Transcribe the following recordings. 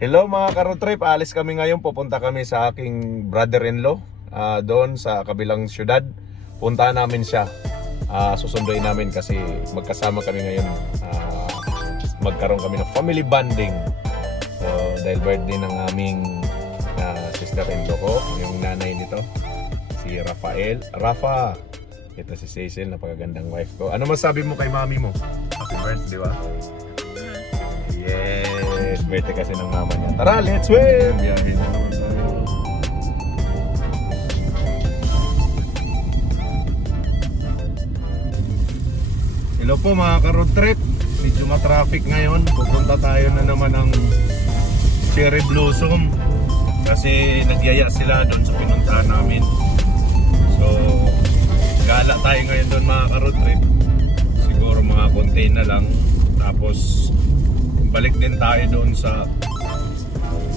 Hello mga ka-road trip, alis kami ngayon. Pupunta kami sa aking brother-in-law doon sa kabilang syudad. Puntahan namin siya. Susunduin namin kasi magkasama kami ngayon. Magkaroon kami ng family bonding. So dahil birthday ng aming sister-in-law ko, yung nanay nito, si Rafa. Ito si Cecil, napakagandang wife ko. Ano masabi mo kay mami mo? Happy birthday, di ba? Yes, birthday kasi ng mama niya. Tara, let's win! Biyahe na naman tayo. Hello po mga ka-road trip. Medyo ma-traffic ngayon. Pupunta tayo na naman ng Cherry Blossom. Kasi nagyaya sila doon sa pinuntahan namin. So, gala tayo ngayon doon mga ka-road trip. Siguro mga konti na lang. Tapos balik din tayo doon sa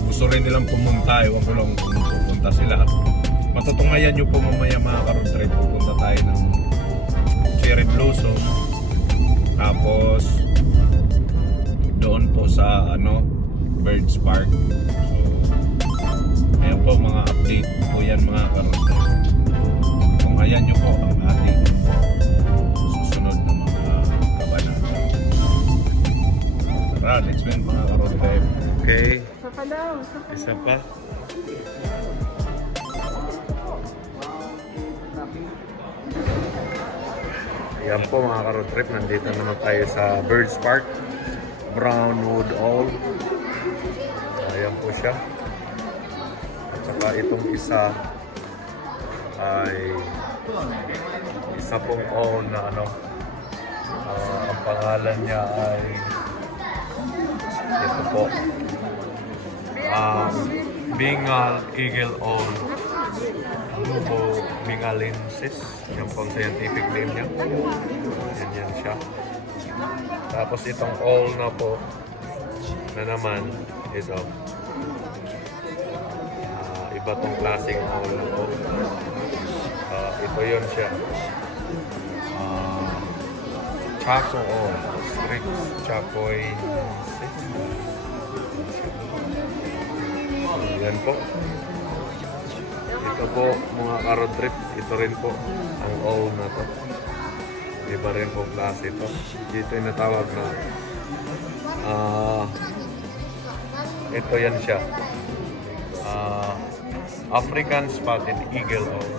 gusto rin nilang pumunta. Ewan ko lang kung pupunta sila. Matutungayan nyo po mamaya mga ka-road trip. Pupunta tayo ng Cherry Blossom. Tapos doon po sa Birds Park. So ayan po mga update po yan mga ka-road trip. Tungayan nyo po ang ating susunod na mga kabanata. Tara, let's win mga ka-road trip. Okay. Isa pa daw. Isa pa. Ayan po mga ka-road trip, nandito naman tayo sa Birds Park, Brownwood Owl. Ayan po siya. At saka itong isa ay isa pong owl na ang pangalan niya ay ito po, Bengal Eagle Owl Lupo Bengalensis. Yan po ang scientific name niya. Yan siya. Tapos itong owl na po na naman ito, iba tong klaseng owl na po. Ito yun siya, Chaco owl, Strix Chacoy. Yan po. Ito po mga ka-road trip, ito rin po ang owl na to. Iba rin po klase ito. Dito yung natawag na ito yan siya, African Spotted Eagle Owl.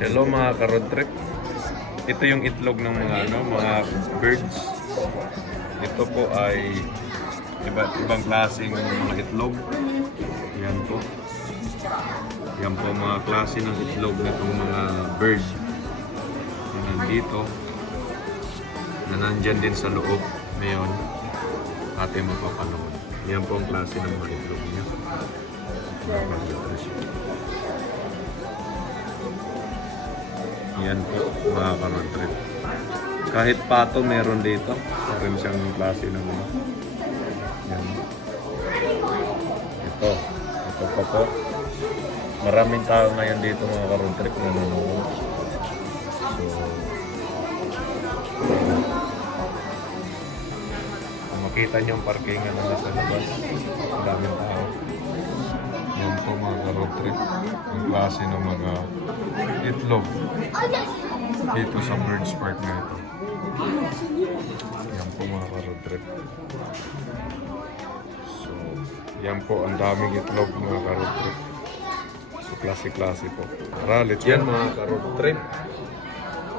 Hello mga ka-road trip. Ito yung itlog ng mga birds. Ito po ay ibang klaseng mga itlog. Yan po. Yan po mga klase ng itlog nitong mga bird na nandito, na nandyan din sa loob ngayon ating mapapanood. Yan po ang klase ng mga itlog niya. Yan po mga ka-road trip. Kahit pato meron dito. Meron siyang klase ng yan. Ito pa po. Maraming tao ngayon dito mga ka-road trip na nanonood. So, makita nyo ang parkingan na nasa labas. Maraming tao. Yan po mga ka-road trip. Ang klase ng mga itlog dito sa Birds Park na ito. Yan po mga ka-road trip. So, yan po ang daming itlog mga ka-road trip. So, klase-klase po. Tara, let's yan mga ka-road trip.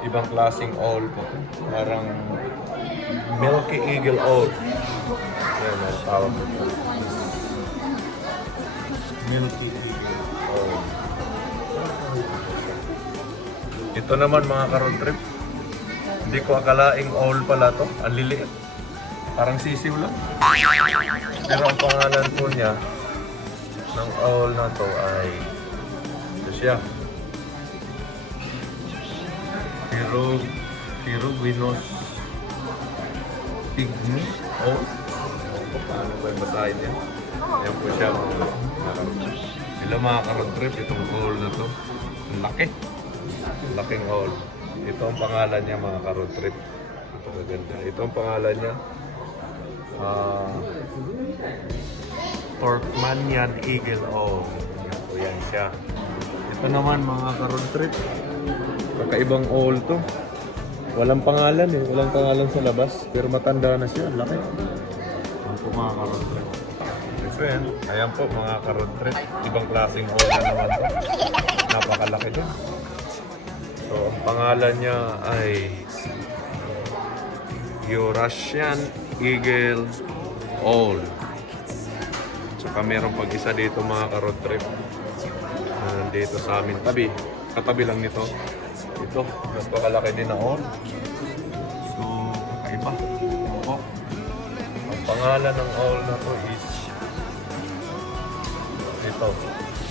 Ibang klaseng owl po. Parang Milky Eagle Owl. Yan ang tawag nito. Milky Eagle Owl. Ito naman mga ka-road trip. Hindi ko akalaing owl pala to. Ang liliit. Parang sisiw lang. Pero ang pangalan po niya ng owl na to ay ito siya, Peruvianus pygmus owl. Paano ba yung basahin niya? Yan po siya. Hello mga ka-road trip, itong owl na to. Ang laki. Laking owl. Ito ang pangalan niya mga ka-road trip. Ito ang pangalan niya. Turkmanian Eagle Oil. Yan po yan siya. Ito naman mga ka-road trip. Kakaibang oil to. Walang pangalan eh. Walang pangalan sa labas. Pero matanda na siya. Laki. Ayan po mga ka-road trip. So yan. Ayan po mga ka-road trip. Ibang klaseng oil na naman to. Napakalaki din. So ang pangalan niya ay Eurasian Eagle Oil. Tsaka meron pag isa dito mga ka-road trip. Dito sa amin tabi. Katabi lang nito. Ito, napakalaki din na oil. So, kakaiba. Ito. Ang pangalan ng oil na to is ito,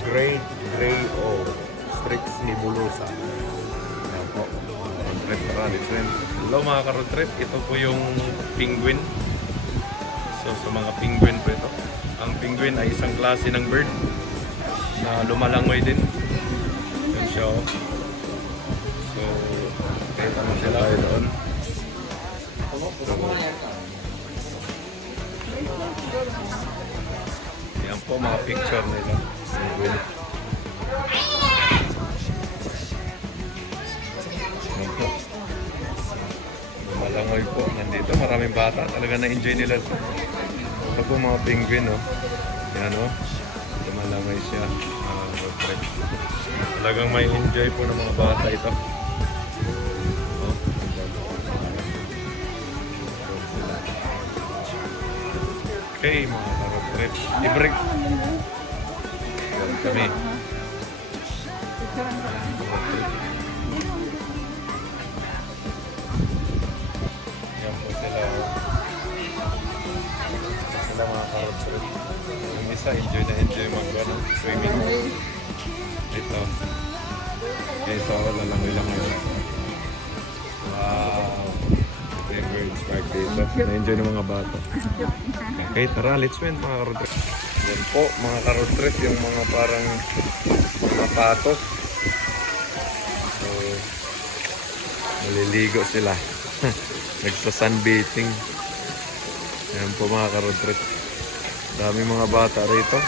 Great Gray Oil, Strix Nebulosa. Ayan po. Road trip, tara, let's win. Hello mga ka-road trip. Ito po yung penguin. So, sa mga penguin po ito. Ang penguin ay isang klase ng bird na lumalangoy din. Yan siya. So, kahit ano sila doon. Yan po mga picture nila. Penguin. Yan po. Lumalangoy po. Nandito maraming bata. Talaga na-enjoy nila. Ito po mga penguin, no? Yan, no? Lumalangoy siya. Road trip. Talagang may enjoy po ng mga bata ito. Oh. Okay, mga road trip. I-break. Yan kami. Yan po sila. Sila mga road trip. Yung isa, enjoy na enjoy swimming. Ito. Ito, lalangoy-langoy. Wow. Okay, birds park dito. Na-enjoy ng mga bata. Okay, tara, let's win mga ka-road trip. Yan po, mga ka-road trip, yung mga parang mga patos. So, maliligo sila. Nagsa-sunbathing. Yan po mga ka-road trip. Dami mga bata rito.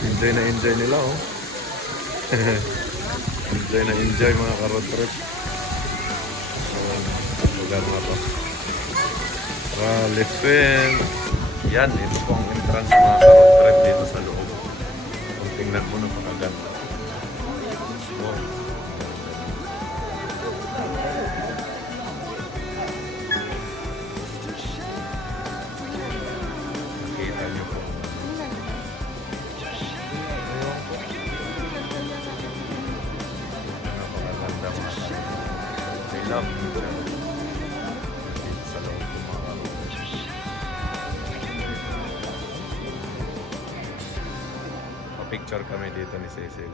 Enjoy na enjoy nila, oh. Enjoy na enjoy mga ka-road trip. Lugar na to. Let's win. Yan, ito po ang entrance mga ka-road trip dito sa loob. Kung tingnan mo, napakaganda. Wow. Nakita niyo po. Napakaganda mga ka-road trip. I love you. Dito sa loob ng mga ka-road trip. Picture kami dito ni Cecil.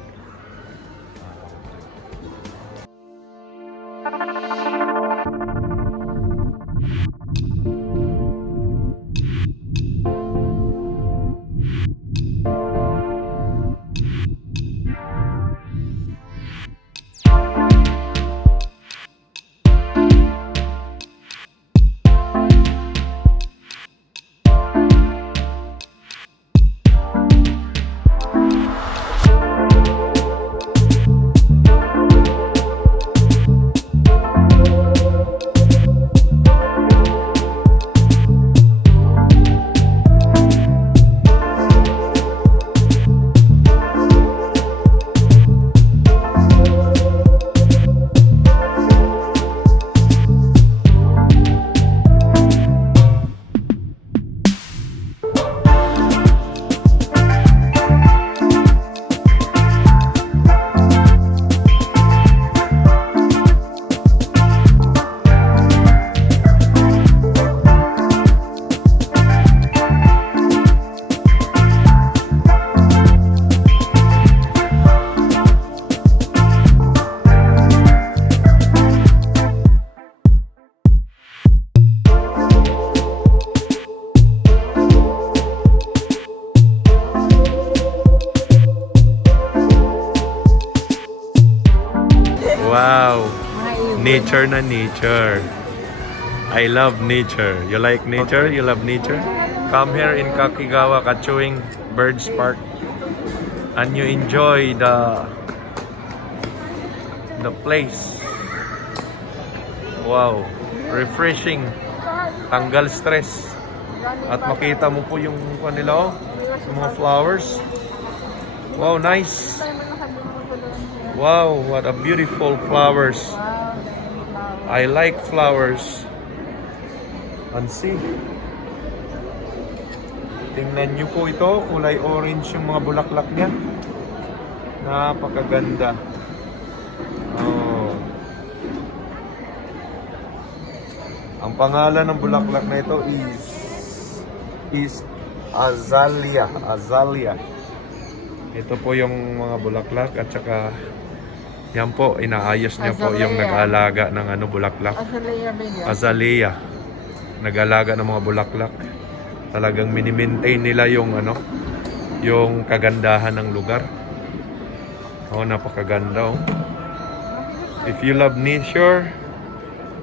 Wow! Nature na nature. I love nature. You like nature? You love nature? Come here in Kakigawa, Kachuing Birds Park, and you enjoy the place. Wow, refreshing. Tanggal stress. At makita mo po yung kanila, yung mga flowers. Wow, nice. Wow, what a beautiful flowers. I like flowers. And see. Tingnan nyo po ito, kulay orange yung mga bulaklak niya. Napakaganda. Oh. Ang pangalan ng bulaklak na ito is azalea. Azalea. Ito po yung mga bulaklak at saka yan po, inaayos niya po yung nag-alaga ng bulaklak. Azalea ba yun? Azalea. Nag-alaga ng mga bulaklak. Talagang mini-maintain nila yung yung kagandahan ng lugar. Oh, napakaganda oh. If you love nature,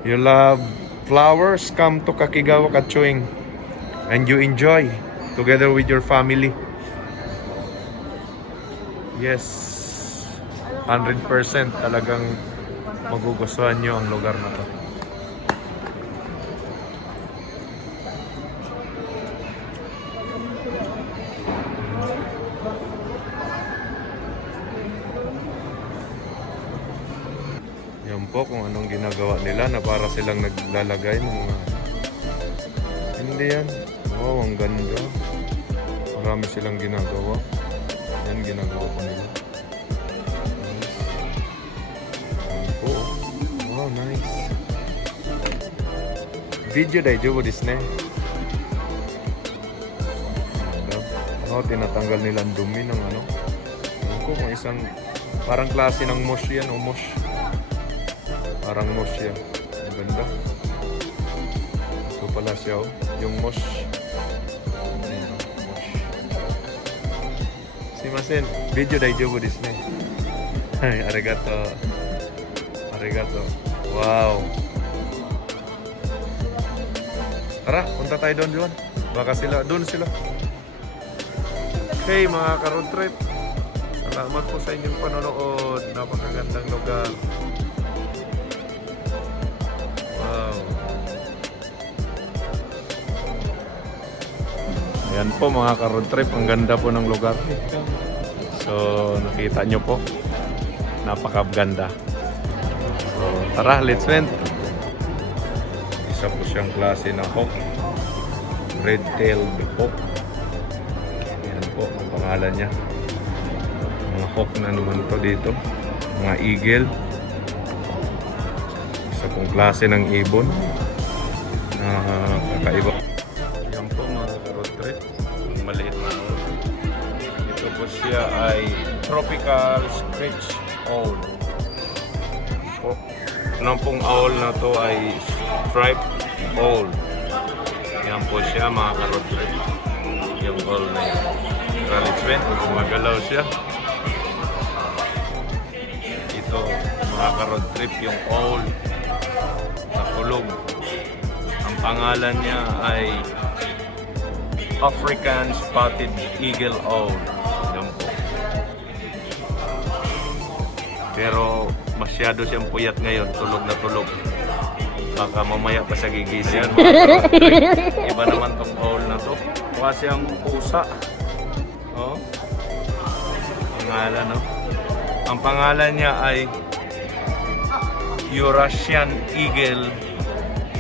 you love flowers, come to Kakigawa, Kachuing, and you enjoy together with your family. Yes, 100% talagang magugustuhan nyo ang lugar na to. Yan po kung anong ginagawa nila na para silang naglalagay ng mga... Hindi yan. Wow, ang ganda. Marami silang ginagawa. Yan ginagawa ko nila. Yan po. Wow, nice. Video daijuですね. Tinatanggal nila ang dumi ng Ewan ko kung isang parang klase ng moss yan o moss. Parang moss yan. Ang ganda. Ito pala siya oh. Yung moss. Ayan, moss. Simasen, video daijoubu desu ne. Hai, arigato. Arigato. Wow. Tara, punta tayo doon. Baka doon sila. Okay mga ka-road trip. Salamat po sa inyong panonood. Napakagandang lugar. Wow. Ayan po mga ka-road trip. Ang ganda po ng lugar. So nakita nyo po. Napakaganda. So tara, let's went. Isa po siyang klase na hawk. Red-tailed hawk. Ayan po ang pangalan niya. Mga hawk na naman to dito. Mga eagle. Isa pong klase ng ibon na kakaiba. Yan po mga road trip. Maliit na owl. Ito po siya ay tropical screech owl. Po. Ang pong owl na to ay striped owl. Yan po siya mga ka-road trip. Yung owl na yun. Ralitven, gumagalaw siya. Ito mga ka-road trip yung owl na kulog. Ang pangalan niya ay African Spotted Eagle Owl. Yan po. Pero masyado siyang puyat ngayon, tulog na tulog. Baka mamaya pa siya gigising. Iba naman tong owl na to. Mukha siyang pusa. Oh. Pangalan, no? Ang pangalan niya ay Eurasian Eagle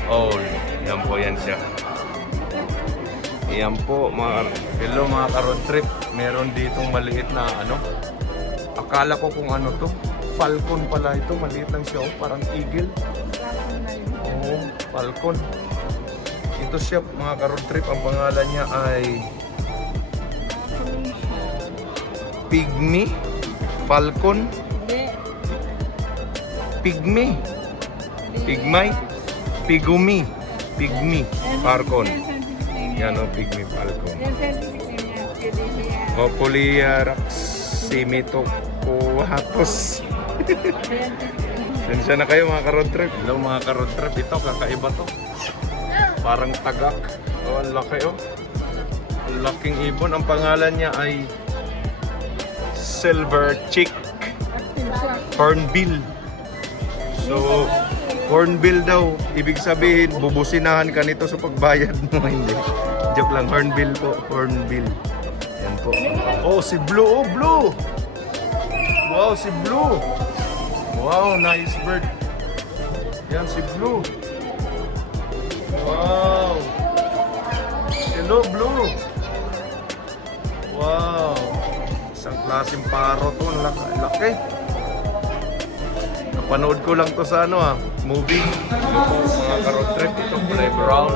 Owl. Yan po yan siya. Yan po hello mga ka-road trip. Meron ditong maliit na akala ko kung to. Falcon pala ito. Maliit lang siya. Parang eagle. Oh, falcon. Ito siya mga ka-road trip. Ang pangalan niya ay Pygmy Falcon. Pygmy Pygmy Falcon. Yan o, Pygmy Falcon. Copuliarax simitokuhatos. Sensya na kayo mga ka-road trip. Hello mga ka-road trip. Ito kakaiba to. Parang tagak. Oh, ang laki oh. Ang laking ibon. Ang pangalan niya ay Silver Chick Hornbill. So, hornbill daw, ibig sabihin, bubusinahan ka nito sa pagbayad mo. Hindi. Joke lang, hornbill po, hornbill. Yan po. Oh, si Blue, oh, Blue! Wow, si Blue! Wow, nice bird. Yan, si Blue. Wow! Hello, Blue! Wow! Isang klaseng parrot to, laki. Napanood ko lang to sa movie. Ito po mga ka-road trip. Ito kulay brown.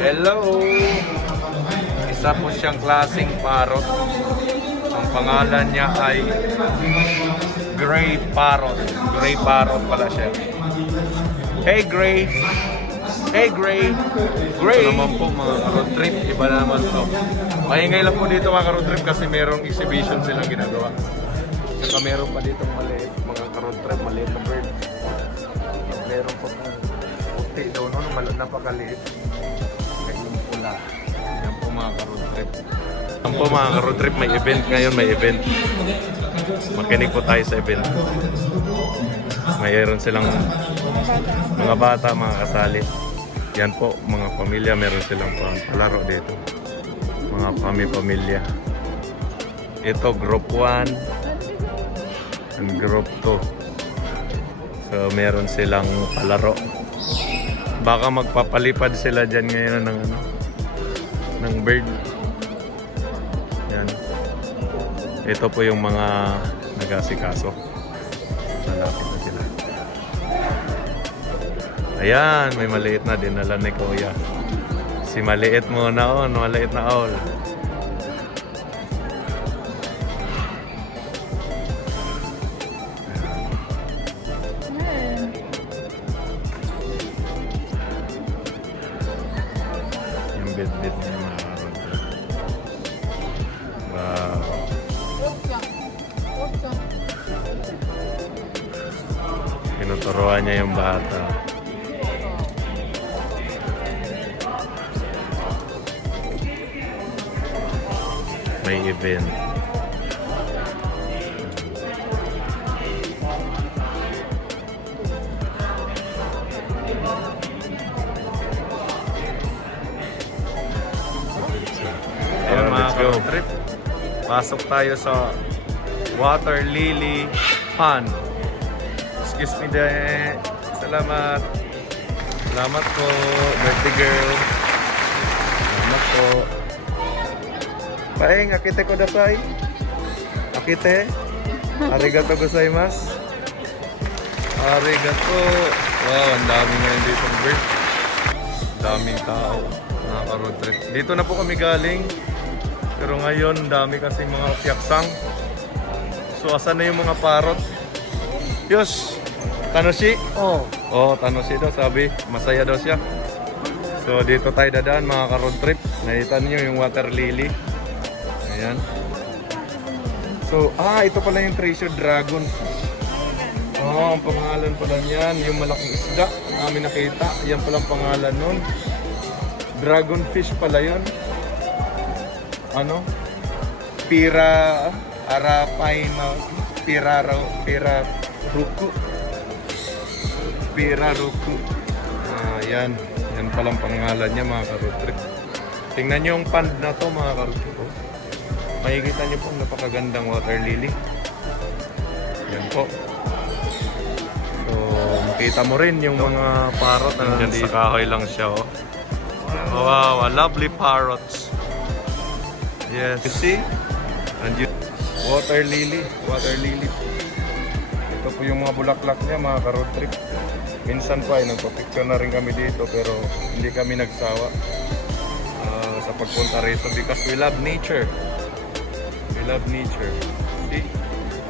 Hello! Isa po siyang klaseng parrot. Ang pangalan niya ay Gray Parrot. Gray Parrot pala siya. Hey Gray! Hey Gray! Gray! Ito naman po mga ka-road trip. Iba naman to. Maingay lang po dito mga ka-road trip kasi merong exhibition silang ginagawa. Saka meron pa dito maliit, mga ka-road trip, maliit na bird. Meron pa puti daw noon, napakaliit. Kaya yung pula. Yan po mga ka-road trip. Yan po mga ka-road trip, may event ngayon, may event. Makinig po tayo sa event. Mayroon silang mga bata, mga kasali. Yan po, mga pamilya, meron silang palaro dito. Mga pamilya. Ito, group 1. And group 2. So meron silang palaro. Baka magpapalipad sila dyan ngayon ng bird. Yan. Ito po yung mga nag-asikaso. Malapit na sila. Ayan, may maliit na dinala ni Kuya. Si maliit muna maliit na owl. Bit-bit niya mga ka-road trip. Wow. Tinuturuan niya yung bata. May event. Ayan mga ka-trip, pasok tayo sa Water Lily Pond. Excuse me de. Salamat. Salamat po, birthday girl. Salamat po. Paeng, akite ko dasai. Akite. Arigato gozaimasu. Arigato. Wow, ang dami ngayon dito bird. Daming tao. Mga ka-road trip. Dito na po kami galing. Pero ngayon, dami kasi mga piyaksang. So, asan na yung mga parrot? Yos! Tanoshi? Oh, Tanoshi daw. Sabi, masaya daw siya. So, dito tayo dadaan mga ka-road trip. Nakita niyo yung water lily. Ayan. So, ito pala yung treasure dragon. Ang pangalan pala niyan. Yung malaking isda namin nakita. Yan pala ang pangalan nun. Dragon fish pala yun. Pira Arapaima Pira Ruku. Yan palang pangalan niya mga ka-road trip. Tingnan niyo yung pond na to mga ka-road trip. Makikita niyo po napakagandang water lily. Yan po. So makita mo rin yung mga parrot na nandyan sa kahoy lang siya. Wow, a lovely parrots. Yes. You see? And water lily. Ito po yung mga bulaklak niya mga ka-road trip. Minsan pa ay nagpa-picture na rin kami dito pero hindi kami nagsawa sa pagpunta rito because we love nature. We love nature. See?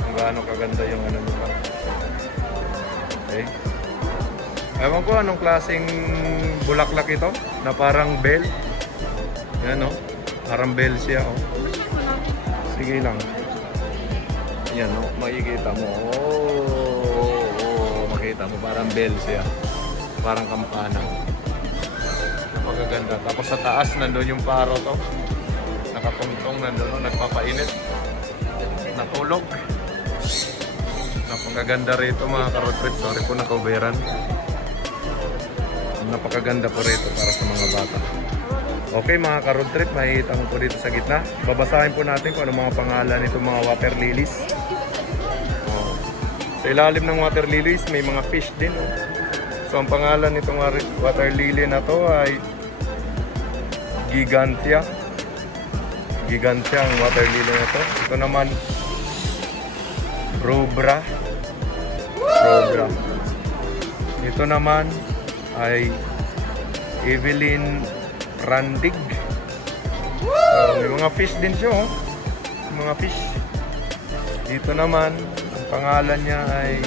Kung gaano kaganda yung nila. Okay. Ewan ko anong klaseng bulaklak ito na parang bell. Yan parang bell siya Sige lang. Yan makikita mo. Makita mo parang bell siya. Parang kampana. Napakaganda. Tapos sa taas, nandun yung paro to. Nakatungtong nandun, nagpapainit. Natulog. Napakaganda rito mga ka-road trip. Sorry po naka-overan. Napakaganda po rito para sa mga bata. Okay mga ka-road trip, makikita mo po dito sa gitna. Babasahin po natin kung ano mga pangalan nito mga water lilies. Sa ilalim ng water lilies, may mga fish din. So ang pangalan nitong water lily na to ay Gigantia. Gigantia ang water lily na to. Ito naman Rubra. Rubra. Ito naman ay Evelyn Randig. May mga fish din siya, oh. Mga fish. Dito naman, ang pangalan niya ay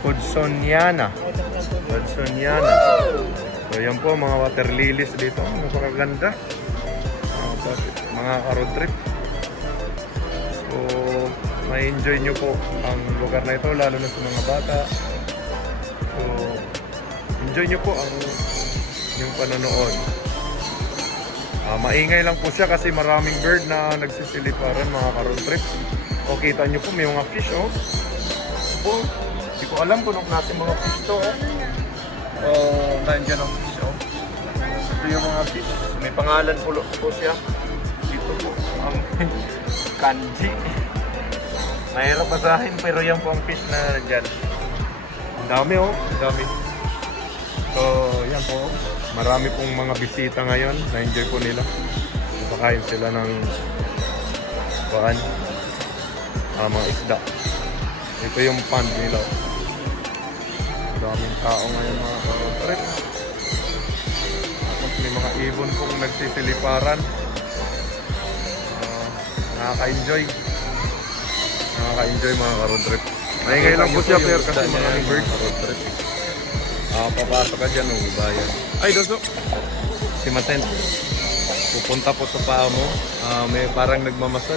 Hudsoniana. Hudsoniana. So yan po mga water lilies dito. Napakaganda. Mga road trip. So ma-enjoy nyo po ang lugar na ito, lalo na sa mga bata. So enjoy nyo po ang yung panonood. Maingay lang po siya kasi maraming bird na nagsisiliparan mga ka-road trip. O kita nyo po may mga fish, oh. Oh, hindi ko alam kung anong klase mga fish to, oh. Nandiyan ang fish, oh. Ito yung mga fish. May pangalan po siya. Dito po ang kanji. Mahirap basahin pero yan po ang fish na nandyan. Ang dami, oh. Ang dami. So, yan po. Marami pong mga bisita ngayon. Na-enjoy po nila. Napakain sila ng mga isda. Ito yung pond nila. Daming tao ngayon mga ka-road trip. Tapos may mga ibon pong nagsisiliparan. Nakaka-enjoy. Nakaka-enjoy mga ka-road trip. Maingay lang po siya pero kasi maraming birds. Road trip. Papasok ka dyan, bayan. Ay, doso. Si Maten. Pupunta po sa paa mo. May parang nagmamasad.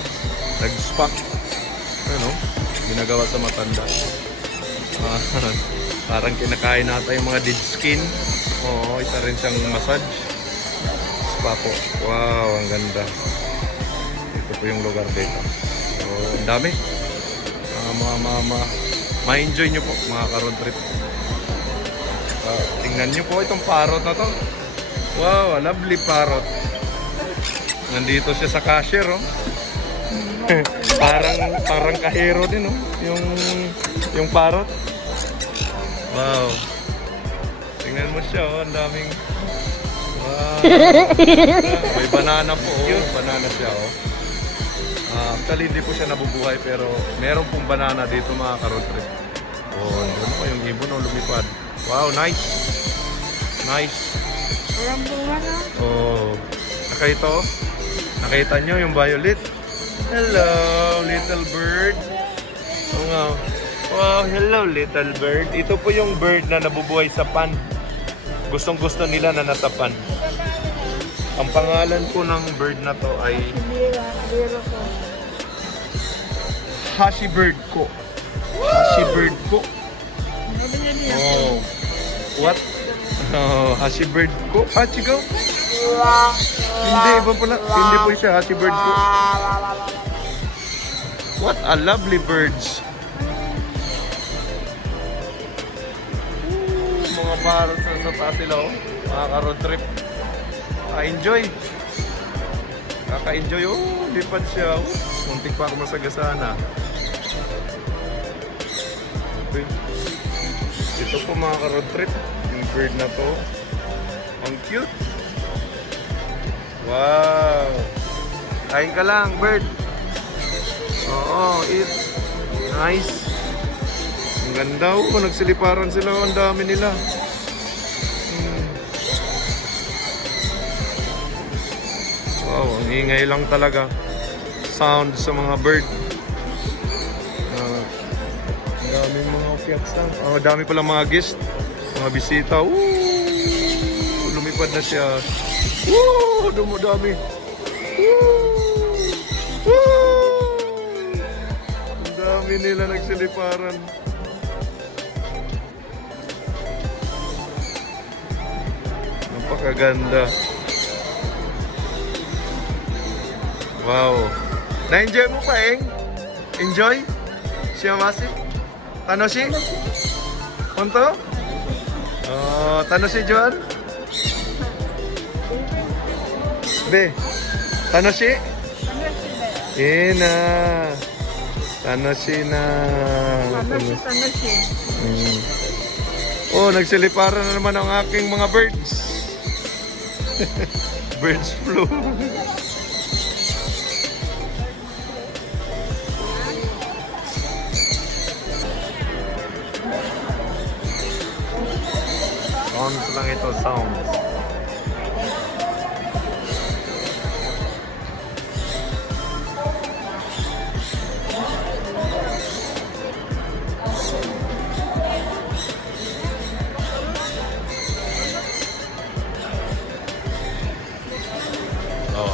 Nag-spa. Ano? Ginagawa sa matanda. Parang kinakain nata yung mga dead skin. Oo, isa rin siyang massage. Spa po. Wow, ang ganda. Ito po yung lugar dito. So, ang dami. Ma-enjoy nyo po mga ka-road trip. Tingnan nyo po itong parrot na to. Wow, a lovely parrot. Nandito siya sa cashier, oh. parang kahero din, oh. Yung parrot. Wow. Tingnan mo siya, oh. Ang daming wow. May banana po, oh. Banana siya, oh. Actually, hindi po siya nabubuhay pero meron pong banana dito mga ka-road trip. Oh, doon po yung ibon, oh, lumipad. Wow, nice. Nice. Oh, nakita nyo yung violet. Hello, little bird. Oh, nga. Wow, hello, little bird. Ito po yung bird na nabubuhay sa pan. Gustong-gusto nila na nasa pan. Ang pangalan po ng bird na to ay Hashi bird ko. Hashi bird ko. Oh. What? Oh, Hashi bird ko. Hachi go? Hindi, iba pala. Hindi po siya Hashi bird ko. What a lovely birds. Mga parrot sa taas sila, oh. Mga ka-road trip. Enjoy. Kaka-enjoy. Oh, lipad siya. Oh. Muntik pa ako masagasana. Okay. Ito po mga ka-road trip. Yung bird na to. Ang cute. Wow. Kain ka lang, bird. Oo, eat. Nice. Ang ganda, oh. Nagsiliparan sila. Ang dami nila. Wow, ang ingay lang talaga. Sound sa mga bird. Ang dami mga upiats lang. Ang dami pala mga guest. Mga bisita. Lumipad na siya. Dami. Ang dami nila nagsiliparan. Napakaganda. Wow. Na-enjoy mo pa, Eng? Enjoy? Shimamasi? Tanoshi? Honto? Oh, tanoshi, Joan? Be, tanoshi? Ina. Tanoshi na. Tanoshi. Oh, nagsiliparan na naman ang aking mga birds. Birds flew. Sounds lang ito, sounds. Oh.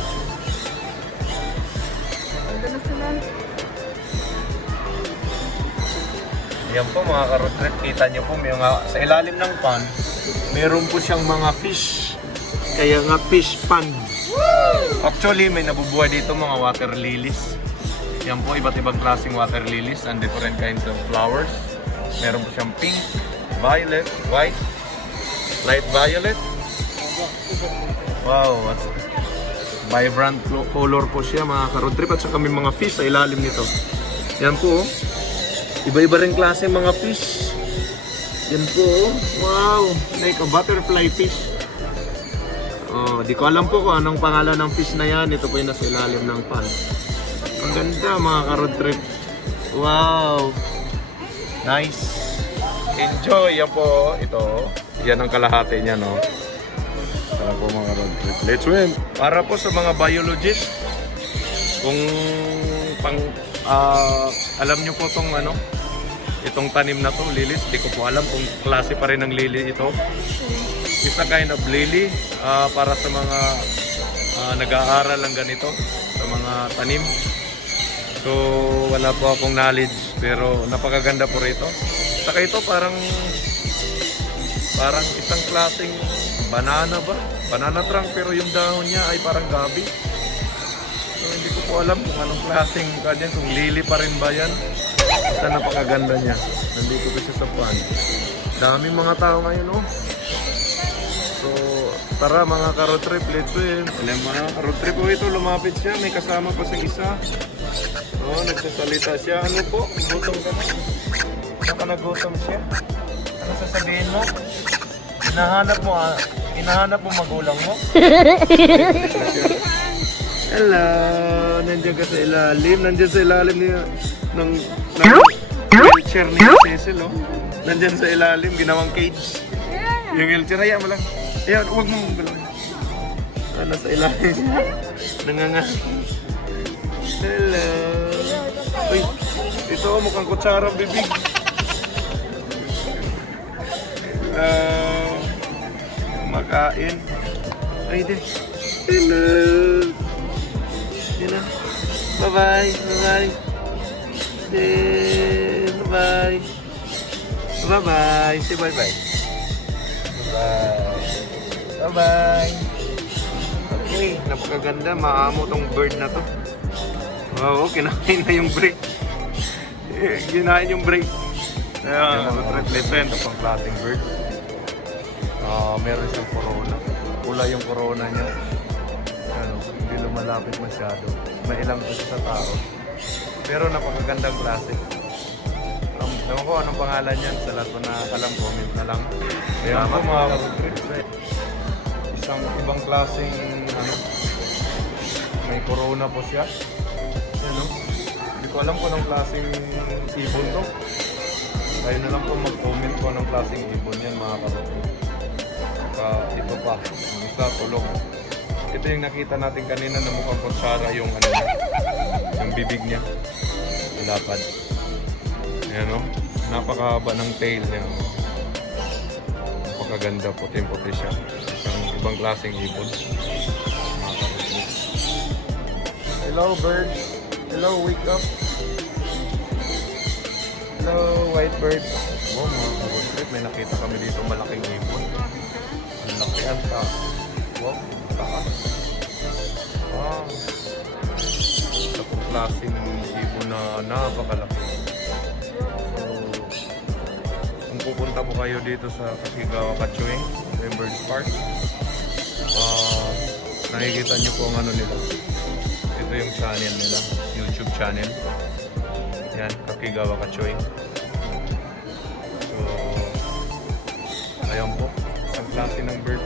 Ando na sila. Yan po mga ka-road trip, kita nyo po may mga, sa ilalim ng pond, meron po siyang mga fish. Kaya nga fish pond. Actually, may nabubuhay dito mga water lilies. Yan po, iba't ibang klaseng water lilies and different kinds of flowers. Meron po siyang pink, violet, white, light violet. Wow, what's vibrant color po siya mga ka-road trip. At saka may mga fish sa ilalim nito. Yan po, iba-iba rin klase mga fish. Yan po, wow, like a butterfly fish. Oh, di ko alam po kung anong pangalan ng fish na yan. Ito po yung nasa ilalim ng pond. Ang ganda mga ka-road trip. Wow, nice. Enjoy. Yan po, ito. Yan ang kalahati niya, no? Para po mga road trip. Let's win! Para po sa mga biologists, kung alam nyo po itong ano, itong tanim na to, lilies, di ko po alam kung klase pa rin ng lily ito. It's a kind of lily para sa mga nag-aaral ng ganito, sa mga tanim. So, wala po akong knowledge, pero napakaganda po rito. Saka ito parang isang klaseng banana ba? Banana trunk, pero yung dahon niya ay parang gabi. So, hindi ko po alam kung anong klaseng ganyan, kung lily pa rin ba yan. Basta napakaganda niya. Nandito ko siya sa pond. Daming mga tao ngayon, oh. So, tara mga ka-road trip, let's win. Alam mo na, ka-road trip po ito, lumapit siya. May kasama pa sa isa. Oh, nagsasalita siya. Ano po? Gutom ka na? Saka nagutom siya? Ano sasabihin mo? Hinahanap mo magulang mo? Hello! Nandiyan ka sa ilalim. Nandiyan sa ilalim niya ng wheelchair ni Cecil, oh. Nandiyan sa ilalim, ginawang cage. Yung wheelchair, hayaan mo lang. Ayan, huwag mo gulong. Nasa ilalim. Nanganga. Hello! Uy, ito mukhang kutsara ang bibig. Makain. Ay, din. Hello! Hello! Bye-bye! Bye-bye! Bye-bye! Bye-bye! Say bye-bye! Bye-bye! Bye-bye! Okay, napakaganda. Maamo tong bird na to. Wow, kinain na yung break. Kinain yung break. Reflectant of ang klaseng bird. Meron siyang corona. Pula yung corona niya. Ano, hindi lumalapit masyado. Mailang ko siya sa tao. Pero napakagandang klase. Ewan ko anong pangalan niyan. Sa lahat ko na alam, comment na lang. Kaya ako mga ka-trip. Isang ibang klaseng ano, may corona po siya. Ano? Hindi ko alam kung anong klaseng ibon to. Kayo na lang po mag-comment kung anong klaseng ibon yan mga ka-trip. Ito pa, isa tulog. Ito yung nakita natin kanina na mukhang kutsara yung ano niya, yung bibig niya. Lapad. Ayan o, napakahaba ng tail niya. Napakaganda, puting-puti siya. Isang ibang klaseng ibon. Hello birds. Hello, wake up. Hello white bird. Oh mga ka-trip, may nakita kami dito malaking ibon. Ang laki ang taas. Wow, taas. Wow. klaseng ibon na napakalaki. So, kung pupunta po kayo dito sa Kakigawa Kachueng, Bird Park, nakikita nyo po ang ano nila. Ito yung channel nila, YouTube channel. Yan, Kakigawa Kachueng. So, ayan po, isang klase ng bird.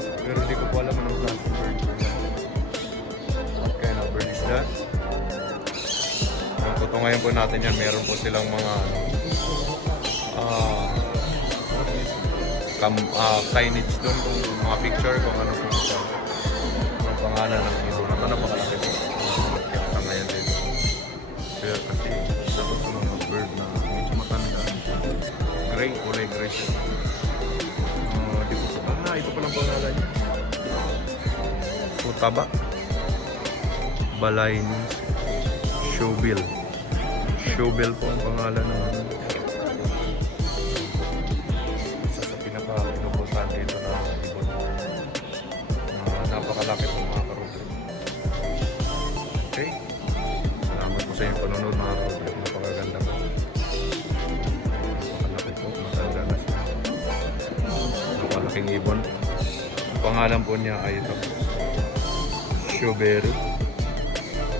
Pero hindi ko po alam anong klase ng bird. What kind of bird is that? Tutungayan po natin yan. Meron po silang mga signage doon, kung mga picture, kung ano po siya. Ang pangalan ng ibon. Ito na pakalaki po. Kaya ngayon din. Pero kasi isa to sa mga bird na medyo matanda. Gray, kulay gray siya. Di ko sa ito palang pangalan niya. Putaba. Balayni. Showbill. Showbill po ang pangalan ng ano. Isa sa pinaka-pinupusan dito na ibon. Napakalaki po mga karotrip. Okay. Salamat po sa inyong panonood mga karotrip. Napakaganda po. Napakalaki po. Matanda na siya. Napakalaking ibon. Ang pangalan po niya ay ito. Showbill.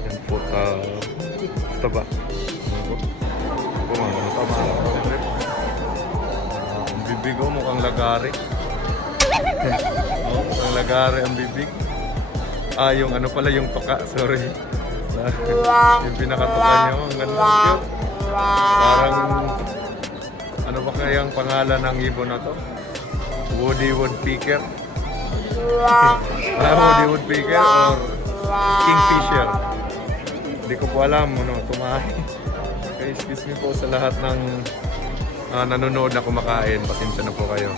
Yan po taba. Ang bibig ko mukhang lagari. Mukhang lagari ang bibig. Yung ano pala, yung toka. Sorry. Yung pinakatoka niya. Ang ganda. Cute. Parang ano ba kaya ang pangalan ng ibon na to? Woody Woodpecker. Woody Woodpecker or Kingfisher. Hindi ko po alam, tumahay. Okay, excuse me po sa lahat ng nanonood na kumakain. Pasensya na po kayo.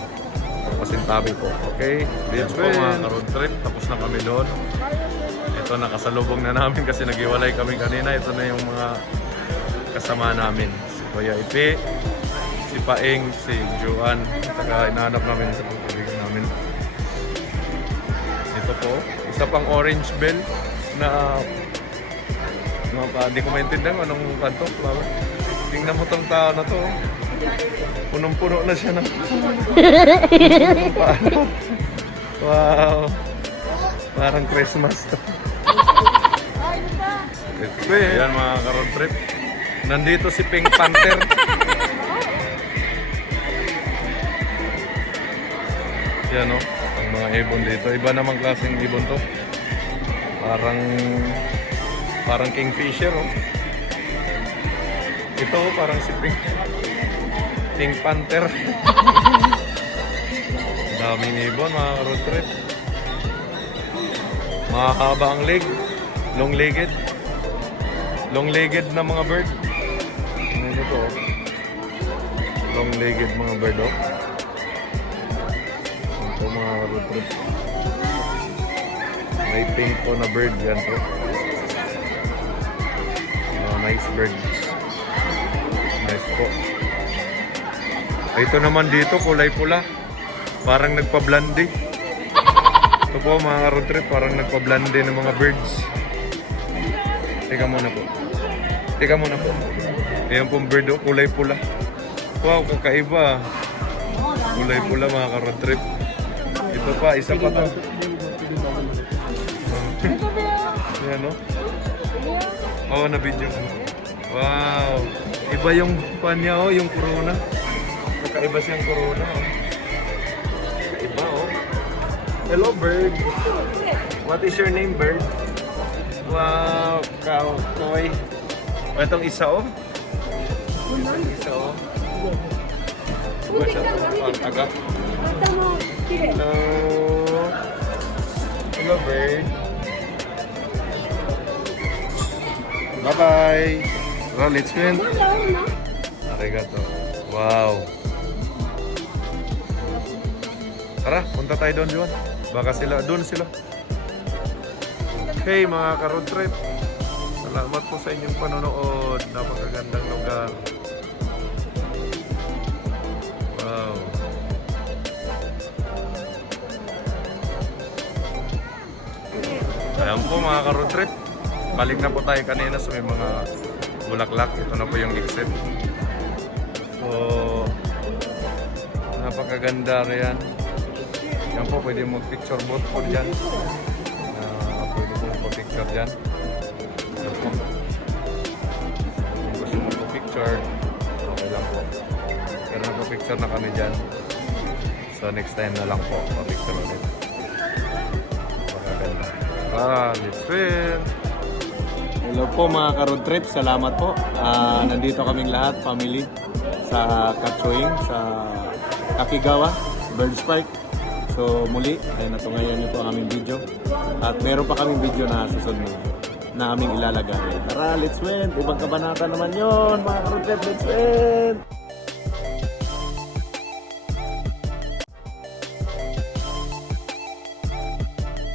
Pasintabi po. Okay, dito po mga road trip. Tapos na kami doon. Ito, nakasalubong na namin kasi nag-iwalay kami kanina. Ito na yung mga kasama namin. Si Kuya Ipe, si Paeng, si Joan. Saka hinahanap namin sa pagkabigan namin. Ito po, isa pang orange bell na hindi ko maintindihan kung anong kanto. Tingnan mo tong tao na to. Punong-puno na siya ng paano. Wow. Parang Christmas to. Ayan mga ka-road trip. Nandito si Pink Panther. Yan o. Ang mga ibon dito. Iba namang klaseng ibon to. Parang Kingfisher, oh. Ito, parang si Pink Panther. Daming ibon, mga road trip. Mahaba ang leg. Long-legged. Long-legged na mga bird. Ano ito, oh. Long-legged mga bird, oh. Ito, mga road trip. May pink po na bird, yan to. Nice birds. Nice po. Ito naman dito, kulay pula. Parang nagpa-blande. Ito po mga road trip, parang nagpa-blande ng mga birds. Teka muna po. Ayan pong bird, oh, kulay pula. Wow, kakaiba. Kulay pula mga road trip. Ito pa, isa pa to. Ayan, no? Oo, na-video ko. Wow! Iba yung panya, oh, yung corona. Kakaiba siyang corona, oh. Iba, oh. Hello, bird. What is your name, bird? Wow! Kawai. O, itong isa, oh. Itong isa, oh. Iba siya, oh. Taga. Hello. Hello, bird. Bye-bye! Well, let's win! Arigato. Wow! Tara, punta tayo doon, Juan. Baka doon sila. Okay, mga ka-road trip. Salamat po sa inyong panonood. Napakagandang lugar. Wow! Ayan po mga ka-road trip. Balik na po tayo kanina sa may mga bulaklak. Ito na po yung exit. So, napakaganda riyan. Yan po, pwede mo picture booth po dyan. Pwede po mag-picture dyan. Yan po. Kung gusto mo picture, okay lang po. Pero nagpa-picture na kami dyan. So next time na lang po, pa-picture ulit. Napakaganda. Let's swim! Hello po mga ka-road trip, salamat po. Nandito kaming lahat, family, sa Katsuing, sa Kakigawa, Birds Park. So muli, ay natungayan niyo po ang aming video. At meron pa kaming video na susunod na aming ilalagay. Tara, let's win! Ibang kabanata naman yon mga ka-road trip, let's win!